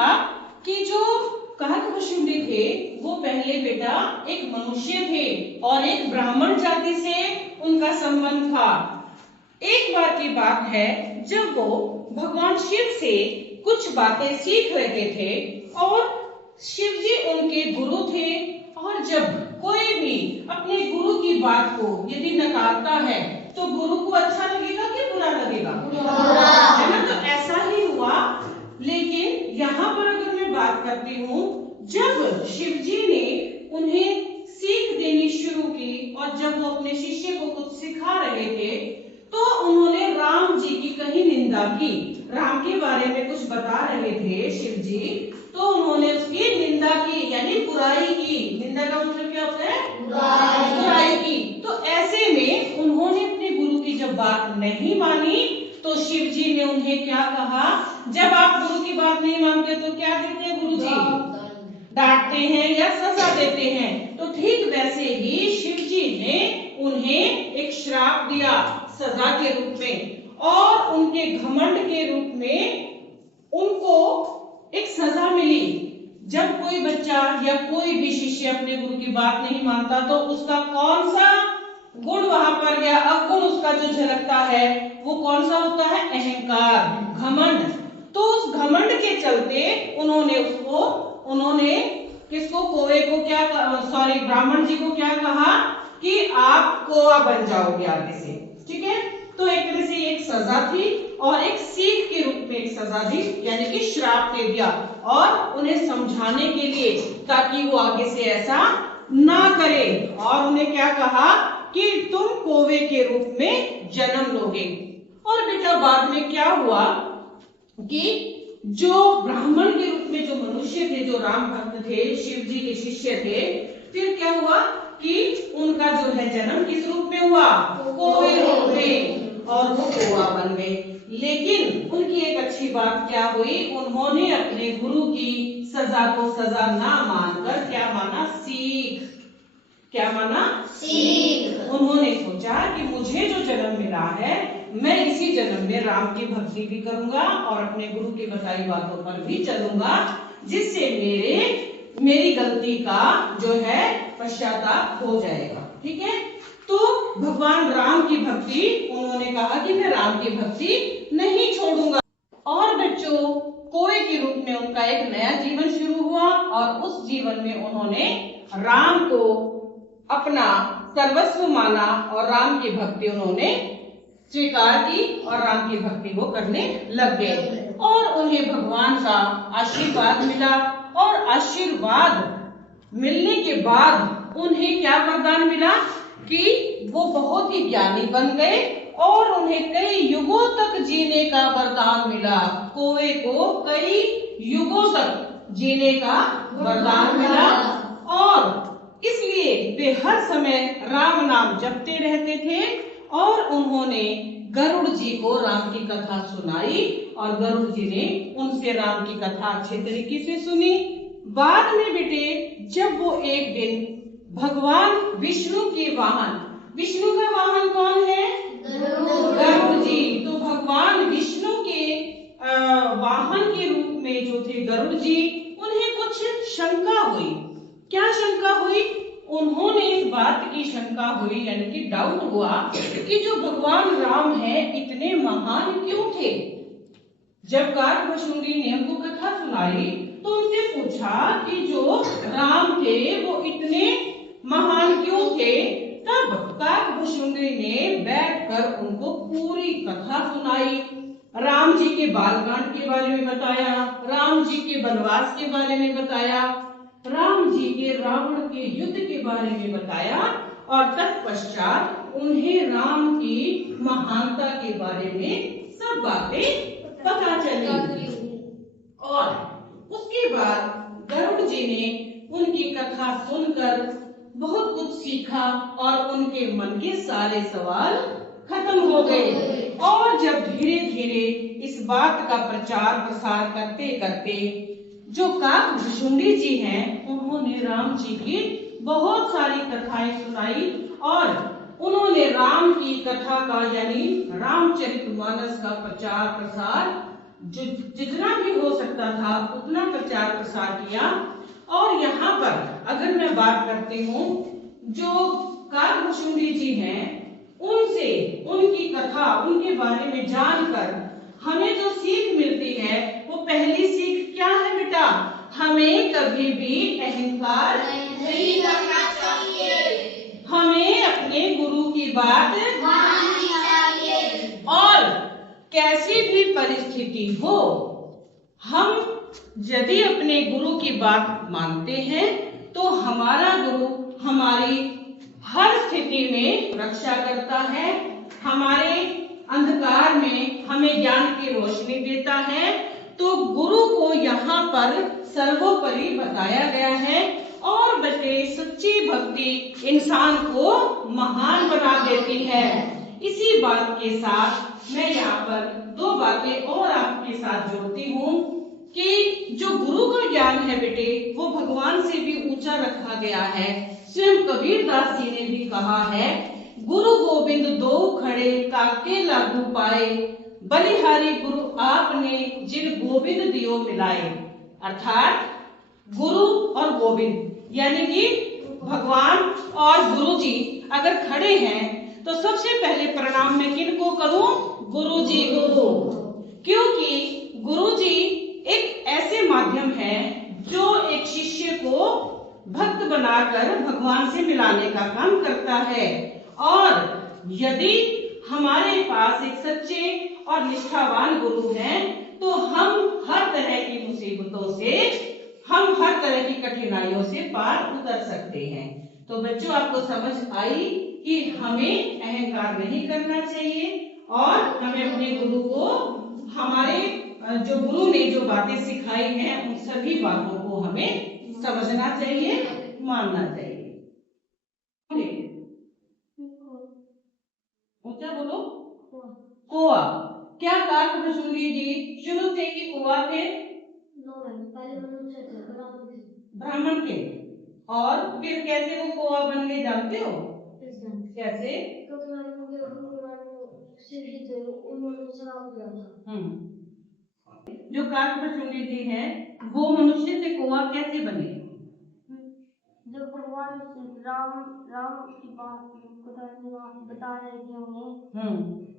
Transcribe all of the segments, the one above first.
देखा कि जो काकभुशुंडी थे वो पहले बेटा एक मनुष्य थे और एक ब्राह्मण जाति से उनका संबंध था। एक बार की बात है जब वो भगवान शिव से कुछ बातें सीख रहे थे और शिव जी उनके गुरु थे, और जब कोई भी अपने गुरु की बात को यदि नकारता है तो गुरु को अच्छा लगेगा कि बुरा लगेगा? है ना? तो ऐसा ही हुआ। लेकिन यहाँ पर अगर मैं बात करती हूँ, जब शिव जी ने उन्हें सीख देनी शुरू की और जब वो अपने शिष्य को कुछ सिखा रहे थे तो उन्होंने राम जी की कहीं निंदा की। राम के बारे में कुछ बता रहे थे शिव जी, तो उन्होंने उसकी निंदा की यानी बुराई की। निंदा का मतलब क्या होता है? बुराई की। तो ऐसे में उन्होंने अपने गुरु की जब बात नहीं मानी तो शिव जी ने उन्हें क्या कहा, जब आप गुरु की बात नहीं मानते तो क्या देते हैं गुरु जी? डांटते हैं या सजा देते हैं। तो ठीक वैसे ही शिव जी ने उन्हें एक श्राप दिया सजा के रूप में, और उनके घमंड के रूप में उनको एक सजा मिली। जब कोई बच्चा या कोई भी शिष्य अपने गुरु की बात नहीं मानता तो उसका कौन सा गुण वहां पर या अवगुण उसका जो झलकता है वो कौन सा होता है? अहंकार, घमंड। तो उस घमंड के चलते उन्होंने किसको? कौवे को क्या, सॉरी ब्राह्मण जी को क्या कहा कि आप कौवा बन जाओगे आगे से। ठीक है? तो एक तरह से एक सजा थी और एक सीख के रूप में एक सजा दी, यानी कि श्राप दे दिया और उन्हें समझाने के लिए ताकि वो आगे से ऐसा ना करे। और उन्हें क्या कहा कि तुम कौवे के रूप में जन्म लोगे। और बेटा बाद में क्या हुआ कि जो ब्राह्मण के रूप में जो मनुष्य थे, जो राम भक्त थे, शिव जी के शिष्य थे, फिर क्या हुआ कि उनका जो है जन्म किस रूप में हुआ? कौवे रूप में, और वो कौवा बन गए। लेकिन उनकी एक अच्छी बात क्या हुई, उन्होंने अपने गुरु की सजा को सजा ना मानकर क्या माना? सीख। क्या माना? सीख। उन्होंने सोचा कि मुझे जो जन्म मिला है मैं इसी जन्म में राम की भक्ति भी करूंगा और अपने गुरु की बताई बातों पर भी चलूंगा, जिससे मेरी गलती का जो है पश्चाताप हो जाएगा। ठीक है? तो भगवान राम की भक्ति, उन्होंने कहा कि मैं राम की भक्ति नहीं छोड़ूंगा। और बच्चों, कौवे के रूप में उनका एक नया जीवन शुरू हुआ और उस जीवन में उन्होंने राम को अपना सर्वस्व माना और राम की भक्ति उन्होंने स्वीकार की और राम की भक्ति वो करने लग गए। और उन्हें भगवान का आशीर्वाद मिला, और आशीर्वाद मिलने के बाद उन्हें क्या वरदान मिला कि वो बहुत ही ज्ञानी बन गए और उन्हें कई युगों तक जीने का वरदान मिला। कौवे को कई युगों तक जीने का वरदान मिला, और इसलिए वे हर समय राम नाम जपते रहते थे। और उन्होंने गरुड़ जी को राम की कथा सुनाई और गरुड़ जी ने उनसे राम की कथा अच्छे तरीके से सुनी। बाद में बेटे जब वो एक दिन भगवान विष्णु के वाहन, विष्णु का वाहन कौन है? गरुड़ जी। तो भगवान विष्णु के वाहन के रूप में जो थे गरुड़ जी, उन्हें कुछ शंका हुई। क्या शंका हुई? उन्होंने इस बात की शंका हुई, यानी कि डाउट हुआ कि जो भगवान राम है इतने महान क्यों थे। जब काकभुशुंडी ने उनको कथा सुनाई तो उनसे पूछा कि जो राम थे वो इतने महान क्यों थे। तब काकभुशुंडी ने बैठकर उनको पूरी कथा सुनाई। राम जी के बालकांड के बारे में बताया, राम जी के वनवास के बारे में बताया, राम जी के रावण के युद्ध के बारे में बताया, और तत्पश्चात उन्हें राम की महानता के बारे में सब बातें पता चली। और उसके बाद गरुड़ जी ने उनकी कथा सुनकर बहुत कुछ सीखा और उनके मन के सारे सवाल खत्म हो गए। और जब धीरे धीरे इस बात का प्रचार प्रसार करते करते जो काकभुशुंडी जी हैं उन्होंने राम जी की बहुत सारी कथाएं सुनाई, और उन्होंने राम की कथा का यानी रामचरितमानस का प्रचार प्रसार जो जितना भी हो सकता था उतना प्रचार प्रसार किया। और यहाँ पर अगर मैं बात करती हूँ, जो काकभुशुंडी जी हैं, उनसे उनकी कथा, उनके बारे में जानकर हमें जो सीख मिलती है, वो पहली सीख क्या है बेटा? हमें कभी भी अहंकार नहीं करना चाहिए, हमें अपने गुरु की बात माननी चाहिए, और कैसी भी परिस्थिति हो, हम यदि अपने गुरु की बात मानते हैं तो हमारा गुरु हमारी हर स्थिति में रक्षा करता है, हमारे अंधकार में हमें ज्ञान की रोशनी देता है। तो गुरु को यहाँ पर सर्वोपरि बताया गया है। और बच्चे, सच्ची भक्ति इंसान को महान बना देती है। इसी बात के साथ मैं यहाँ पर दो बातें और आपके साथ जोड़ती हूँ कि जो गुरु का ज्ञान है बेटे, वो भगवान से भी ऊंचा रखा गया है। स्वयं कबीरदास जी ने भी कहा है, गुरु गोविंद दो खड़े काके लागू पाए, बलिहारी गुरु आपने जिन गोविंद दियो मिलाए। अर्थात गुरु और गोविंद यानी कि भगवान और गुरु जी अगर खड़े हैं तो सबसे पहले प्रणाम मैं किनको करूं? गुरु जी को। क्योंकि गुरु जी एक ऐसे माध्यम है जो एक शिष्य को भक्त बनाकर भगवान से मिलाने का काम करता है। और यदि हमारे पास एक सच्चे और निष्ठावान गुरु हैं तो हम हर तरह की मुसीबतों से, हम हर तरह की कठिनाइयों से पार उतर सकते हैं। तो बच्चों, आपको समझ आई कि हमें अहंकार नहीं करना चाहिए और हमें अपने गुरु को, हमारे जो गुरु ने जो बातें सिखाई हैं उन सभी बातों को हमें समझना चाहिए, मानना चाहिए। ऊंचा बोलो। कोआ। क्या काकभुशुंडी जी शुरू से ही कोआ थे? पहले मनुष्य थे, ब्राह्मण थे। और फिर कैसे वो कोआ बन गए जानते हो? कैसे? क्योंकि उन्होंने शराब दिया था। जो काकभुशुंडी जी हैं वो मनुष्य से कोआ कैसे बने? जब भगवान राम की बात बता रहे थे उन्हें,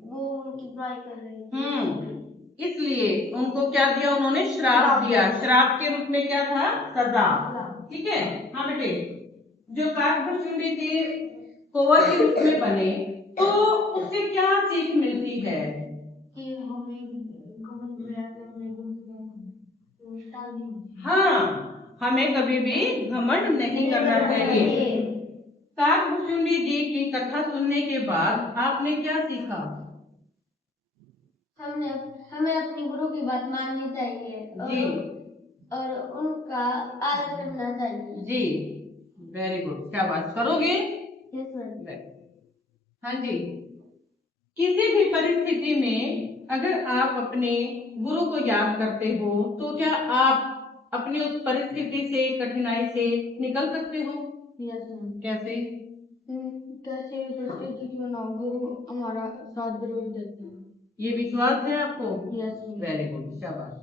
वो उनकी बुराई कर रहे थे, इसलिए उनको क्या दिया उन्होंने? श्राप दिया। श्राप के रूप में क्या था? सजा। ठीक है। हाँ बेटे, जो काकभुशुंडी जी कोआ के रूप में बने तो उससे क्या सीख मिलती है? कि हमें हाँ, हमें कभी भी घमंड नहीं करना चाहिए। काकभुशुंडी जी की कथा सुनने के बाद आपने क्या सीखा? हमें अपने गुरु की बात माननी चाहिए जी, और उनका आदर करना चाहिए जी। वेरी गुड, क्या बात करोगे? Yes sir. हाँ जी, किसी भी परिस्थिति में अगर आप अपने गुरु को याद करते हो तो क्या आप अपनी उस परिस्थिति से, कठिनाई से निकल सकते हो? Yes ma'am. कैसे? कैसे परिस्थिति में ना गुरु हमारा साथ जरूर देते हैं। ये विश्वास है आपको? यस। वेरी गुड, शाबाश।